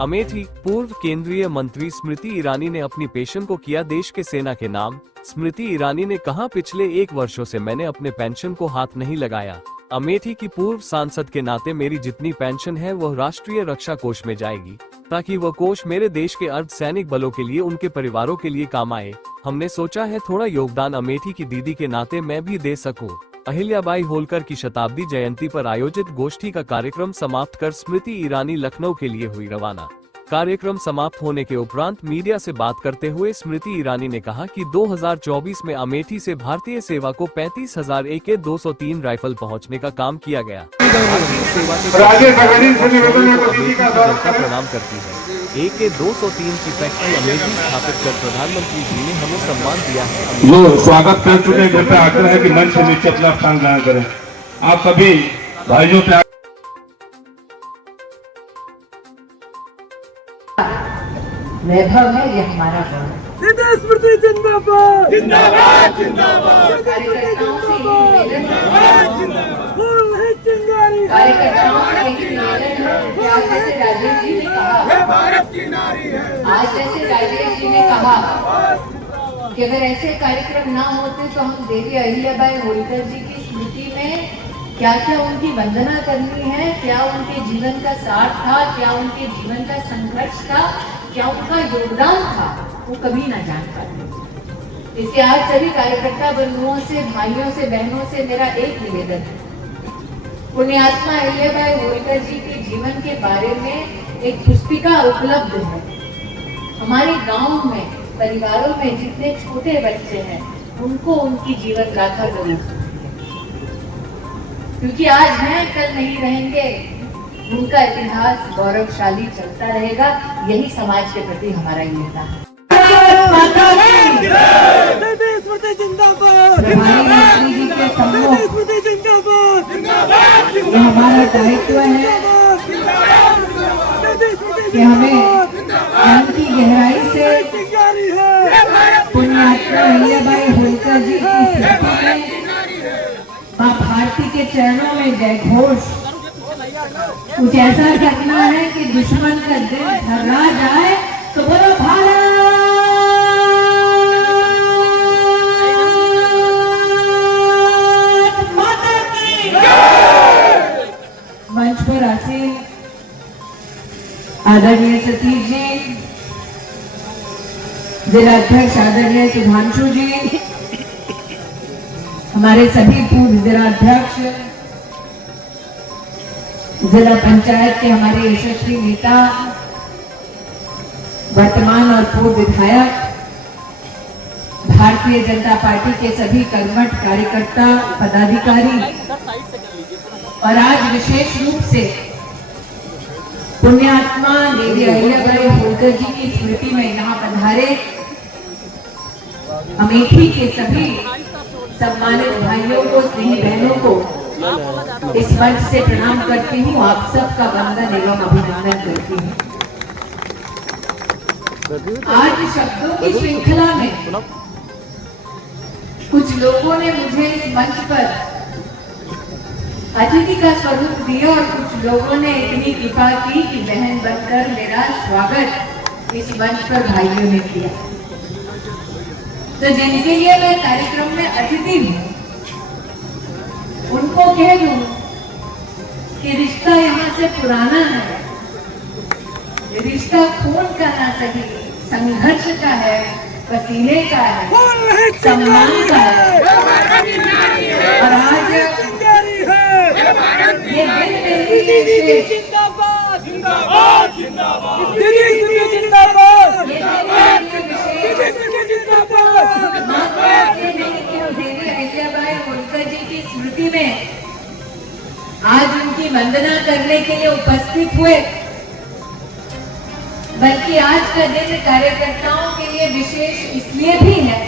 अमेठी। पूर्व केंद्रीय मंत्री स्मृति ईरानी ने अपनी पेंशन को किया देश के सेना के नाम। स्मृति ईरानी ने कहा, पिछले 1 वर्षों से मैंने अपने पेंशन को हाथ नहीं लगाया। अमेठी की पूर्व सांसद के नाते मेरी जितनी पेंशन है वह राष्ट्रीय रक्षा कोष में जाएगी, ताकि वह कोष मेरे देश के अर्धसैनिक बलों के लिए, उनके परिवारों के लिए काम आए। हमने सोचा है थोड़ा योगदान अमेठी की दीदी के नाते मैं भी दे सकूं। अहिल्याबाई होलकर की शताब्दी जयंती पर आयोजित गोष्ठी का कार्यक्रम समाप्त कर स्मृति ईरानी लखनऊ के लिए हुई रवाना। कार्यक्रम समाप्त होने के उपरांत मीडिया से बात करते हुए स्मृति ईरानी ने कहा कि 2024 में अमेठी से भारतीय सेवा को 35,000 AK-203 राइफल पहुंचने का काम किया गया। भारतीय सेवा के जनता प्रणाम करती है। AK-203 की फैक्ट्री अमेठी स्थापित कर प्रधानमंत्री जी ने हमें सम्मान दिया है। जो स्वागत कर चुके हैं, कृपया आग्रह है कि मंच से नीचे अपना स्थान ग्रहण करें। आप सभी भाइयों से वैभव है, ये हमारा गौरव। स्मृति जिंदाबाद जिंदाबाद जिंदाबाद। कार्यकर्ताओं से निवेदन है कि आज जैसे राजेश जी ने कहा, भारत की नारी है। आज जैसे राजेश जी ने कहा कि अगर ऐसे कार्यक्रम ना होते तो हम देवी अहिल्याबाई होलकर जी की स्मृति में क्या क्या उनकी वंदना करनी है, क्या उनके जीवन का सार था, क्या उनके जीवन का संघर्ष था, क्या उनका योगदान था, वो कभी ना जान पाते। इसलिए आज सभी कार्यकर्ता बंधुओं से, भाइयों से, बहनों से मेरा एक निवेदन है, पुण्यात्मा अहिल्याबाई होलकर जी के जीवन के बारे में एक पुस्तिका उपलब्ध है। हमारे गांव में, परिवारों में जितने छोटे बच्चे हैं उनको उनकी जीवन गाथा जरूर, क्योंकि आज हैं कल नहीं रहेंगे, उनका इतिहास गौरवशाली चलता रहेगा। यही समाज के प्रति हमारा योगदान है। प्रधानमंत्री जी के सम्मुख ये हमारा दायित्व है कि हमें मन की गहराई से पुण्यात्मा अहिल्याबाई होलकर जी की स्मृति में मां भारती के चरणों में जय घोष कुछ ऐसा करना है कि दुश्मन का दिल थर्रा जाए। तो बोलो भारत माता की। मंच पर आसीन आदरणीय सतीश जी, जिला अध्यक्ष आदरणीय सुधांशु जी, हमारे सभी पूर्व जिला अध्यक्ष, जिला पंचायत के हमारे यशस्वी नेता, वर्तमान और पूर्व विधायक, भारतीय जनता पार्टी के सभी कर्मठ कार्यकर्ता, पदाधिकारी और आज विशेष रूप से पुण्यात्मा देवी अहिल्याबाई होलकर जी की स्मृति में यहाँ पधारे अमेठी के सभी सम्मानित भाइयों को, स्नेही बहनों को इस मंच से प्रणाम करती हूँ। आप सबका वंदन एवं अभिनंदन करती हूँ। आज शब्दों की श्रृंखला में कुछ लोगों ने मुझे इस मंच पर अतिथि का स्वरूप दिया और कुछ लोगों ने इतनी कृपा की कि बहन बनकर मेरा स्वागत इस मंच पर भाइयों ने किया। तो जिनके लिए मैं कार्यक्रम में अतिथि हूँ उनको कह दूं कि रिश्ता यहाँ से पुराना है, रिश्ता खून का ना सही, संघर्ष का है, पसीने का है, सम्मान का है। और आज ये दिन मेरे लिए जिंदाबाद जिंदाबाद जिंदाबाद जिंदाबाद देवी अहिल्याबाई होलकर जी की स्मृति में आज उनकी वंदना करने के लिए उपस्थित हुए। बल्कि आज का दिन कार्यकर्ताओं के लिए विशेष इसलिए भी है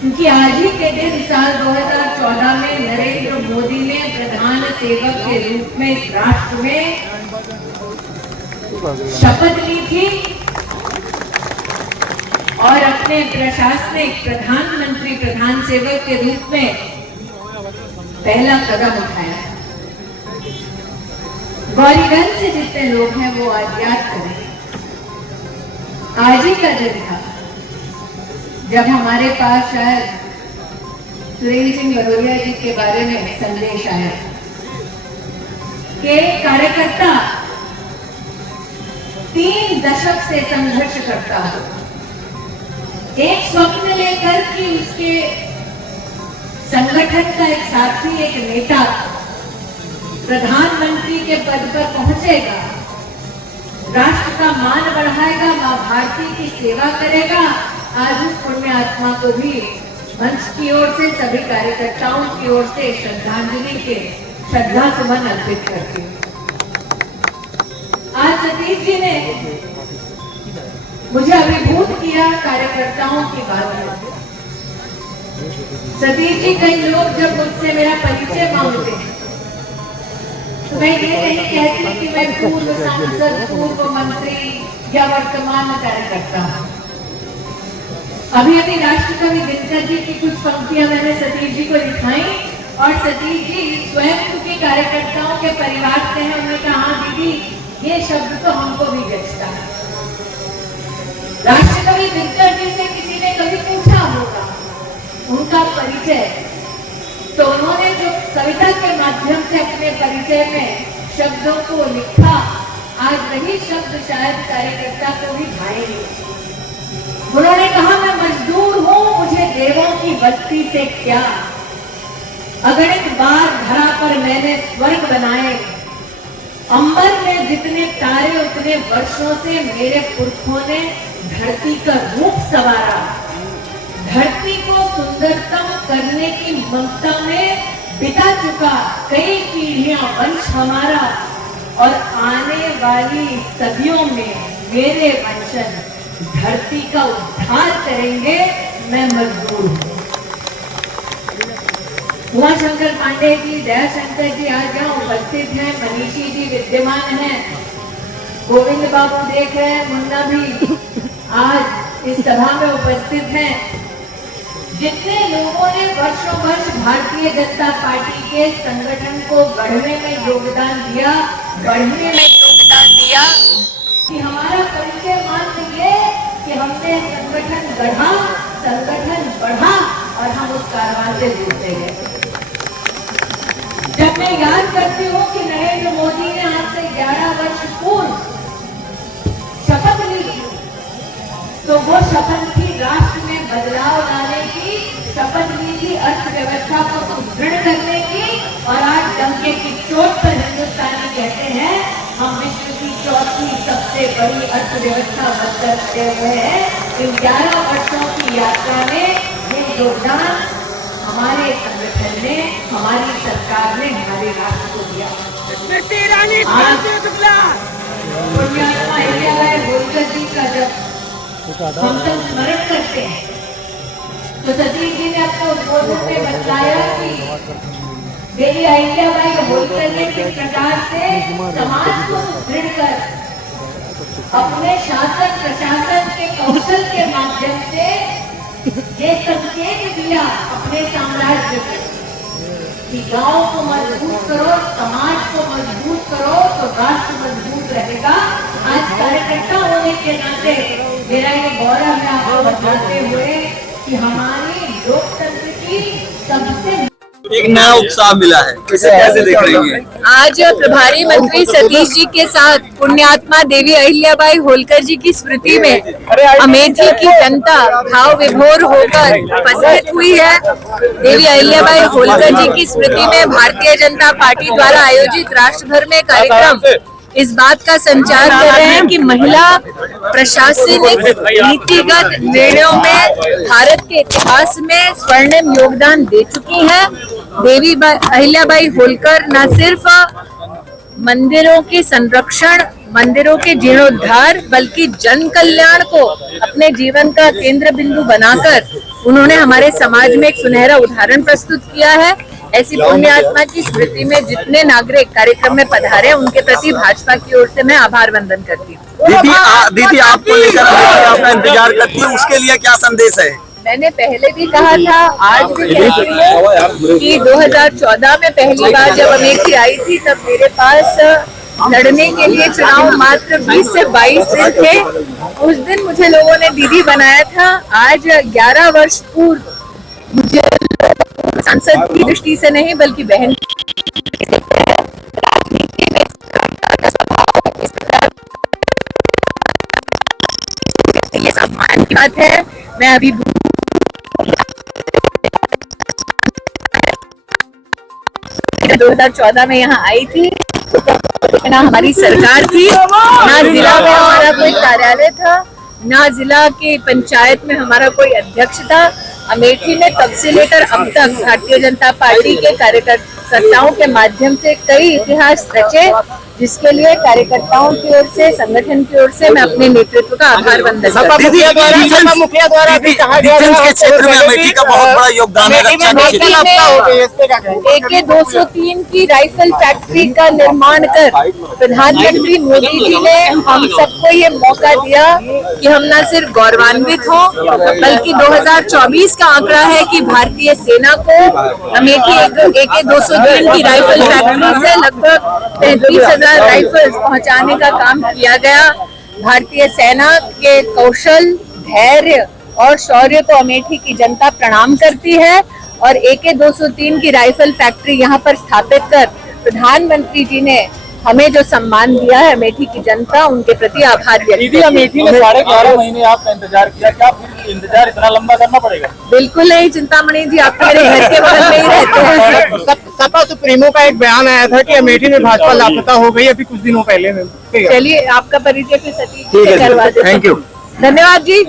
क्योंकि आज ही के दिन साल 2014 में नरेंद्र मोदी ने प्रधान सेवक के रूप में इस राष्ट्र में शपथ ली थी और अपने प्रशासनिक प्रधानमंत्री प्रधान सेवक के रूप में पहला कदम उठाया। गौरीगंज से जितने लोग हैं वो आज याद करें। आज ही का दिन था जब हमारे पास शायद सुरेंद्र सिंह भदौरिया जी के बारे में संदेश आया कि कार्यकर्ता 3 दशक से संघर्ष करता हो, एक स्वप्न लेकर कि उसके संगठन का एक साथी, एक नेता प्रधानमंत्री के पद पर पहुंचेगा, राष्ट्र का मान बढ़ाएगा, मां भारती की सेवा करेगा। आज उस पुण्य आत्मा को भी मंच की ओर से, सभी कार्यकर्ताओं की ओर से श्रद्धांजलि के श्रद्धा सुमन अर्पित करती हूँ। आज सतीश जी ने मुझे अभिभूत किया कार्यकर्ताओं की बात में। सतीश जी, कई लोग जब मुझसे मेरा परिचय मांगते हैं तो मैं ये नहीं कहती कि मैं पूर्व सांसद, पूर्व मंत्री या वर्तमान कार्यकर्ता हूँ। अभी राष्ट्र कवि दिनकर जी की कुछ पंक्तियां मैंने सतीश जी को दिखाई और सतीश जी स्वयं क्योंकि कार्यकर्ताओं के परिवार से हैं, उन्होंने कहा हाँ दीदी ये शब्द तो हमको भी जचता है। राष्ट्र कवि दिनकर जी से किसी ने कभी पूछा होगा उनका परिचय, तो उन्होंने जो कविता के माध्यम से अपने परिचय में शब्दों को लिखा, आज वही शब्द शायद कार्यकर्ता को भी भाएंगे। उन्होंने कहा मैं मजदूर हूं, मुझे देवों की बस्ती से क्या, अगणित बार धरा पर मैंने स्वर्ग बनाए, अंबर में जितने तारे उतने वर्षों से मेरे पुरखों ने धरती का रूप संवारा, धरती को सुंदरतम करने की ममता में बिता चुका कई पीढ़ियां वंश हमारा, और आने वाली सदियों में मेरे वंशज धरती का उद्धार करेंगे, मैं मजबूर हूं। उमाशंकर पांडे जी, दयाशंकर जी आज यहाँ उपस्थित हैं, मनीषी जी विद्यमान हैं, गोविंद बाबू देख रहे हैं, मुन्ना भी आज इस सभा में उपस्थित हैं। जितने लोगों ने वर्षों वर्ष भारतीय जनता पार्टी के संगठन को गढ़ने में योगदान दिया, बढ़ने में योगदान दिया, कि हमारा परिचय मात्र ये कि हमने संगठन गढ़ा, संगठन बढ़ा और हम उस कारवां से जुड़ते गए। जब मैं याद करती हूँ कि नरेंद्र मोदी ने आज से 11 वर्ष पूर्व शपथ ली, तो वो शपथ थी राष्ट्र में बदलाव लाने की, शपथ ली थी अर्थव्यवस्था को सुदृढ़ करने की, और आज डंके की चोट पर हिंदुस्तानी कहते हैं हम विश्व की चौथी सबसे बड़ी अर्थव्यवस्था बनकर खड़े हुए हैं। इन 11 वर्षों की यात्रा में ये योगदान हमारे संगठन ने, हमारी सरकार ने हमारे राष्ट्र को दिया। पुण्यात्मा अहिल्याबाई होलकर जी का जब हम सब स्मरण करते हैं तो सतीश जी ने अपने उद्बोधन में बताया कि देवी अहिल्याबाई होलकर ने किस प्रकार से समाज को सुदृढ़ कर अपने शासन प्रशासन के कौशल के माध्यम से ये संकेत दिया अपने साम्राज्य को कि गांव को मजबूत करो, समाज को मजबूत करो तो राष्ट्र मजबूत रहेगा। आज कार्यकर्ता होने के नाते मेरा ये गौरव है आपको बताते हुए कि हमारी लोकतंत्र की सबसे एक नया उत्साह मिला है, इसे कैसे देख रही हैं? आज प्रभारी मंत्री सतीश जी के साथ पुण्यात्मा देवी अहिल्याबाई होलकर जी की स्मृति में अमेठी की जनता भाव विभोर होकर उपस्थित हुई है। देवी अहिल्याबाई होलकर जी की स्मृति में भारतीय जनता पार्टी द्वारा आयोजित राष्ट्र भर में कार्यक्रम इस बात का संचार कर रहे हैं कि महिला प्रशासनिक नीतिगत निर्णयों में भारत के इतिहास में स्वर्णिम योगदान दे चुकी है। देवी अहिल्याबाई होलकर न सिर्फ मंदिरों के संरक्षण, मंदिरों के जीर्णोद्धार, बल्कि जन कल्याण को अपने जीवन का केंद्र बिंदु बनाकर उन्होंने हमारे समाज में एक सुनहरा उदाहरण प्रस्तुत किया है। ऐसी पुण्य आत्मा की स्मृति में जितने नागरिक कार्यक्रम में पधारे उनके प्रति भाजपा की ओर से मैं आभार वंदन करती हूँ। दीदी आपको लेकर आपका इंतजार करती है, उसके लिए क्या संदेश है? मैंने पहले भी कहा था, आज भी कहती हूँ कि 2014 में पहली बार जब अमेठी आई थी तब मेरे पास लड़ने के लिए चुनाव मात्र 20 से 22 दिन थे। उस दिन मुझे लोगों ने दीदी बनाया था। आज 11 वर्ष पूर्व मुझे सांसद की दृष्टि से नहीं बल्कि बहन ये सम्मान की बात है। मैं अभी 2014 में यहाँ आई थी, ना हमारी सरकार थी, ना जिला में हमारा कोई कार्यालय था, ना जिला के पंचायत में हमारा कोई अध्यक्ष था। अमेठी में तब से लेकर अब तक भारतीय जनता पार्टी के कार्यकर्ताओं के माध्यम से कई इतिहास रचे, जिसके लिए कार्यकर्ताओं की ओर से, संगठन की ओर से मैं अपने नेतृत्व का आभार बंदन करती हूँ। मुखिया द्वारा भी कहा गया के क्षेत्र में अमेठी का बहुत बड़ा योगदान है। AK 203 की राइफल फैक्ट्री का निर्माण कर प्रधानमंत्री मोदी जी ने हम सबको ये मौका दिया कि हम न सिर्फ गौरवान्वित हो, बल्कि 2024 का आंकड़ा है कि भारतीय सेना को अमेठी AK 203 की राइफल फैक्ट्री से लगभग 33,000 राइफल्स पहुंचाने का काम किया गया। भारतीय सेना के कौशल, धैर्य और शौर्य को अमेठी की जनता प्रणाम करती है और AK 203 की राइफल फैक्ट्री यहां पर स्थापित कर प्रधानमंत्री जी ने हमें जो सम्मान दिया है, अमेठी की जनता उनके प्रति आभार व्यक्त करती है। अमेठी में 11.5 महीने आपका इंतजार किया, क्या फिर इंतजार इतना लंबा करना पड़ेगा? बिल्कुल नहीं चिंतामणि जी, आप मेरे घर के बगल में ही रहते हैं। सपा सुप्रीमो का एक बयान आया था कि अमेठी में भाजपा लापता हो गई अभी कुछ दिनों पहले। चलिए आपका परिचय फिर सतीश जी से करवा देते हैं। Thank you. धन्यवाद जी।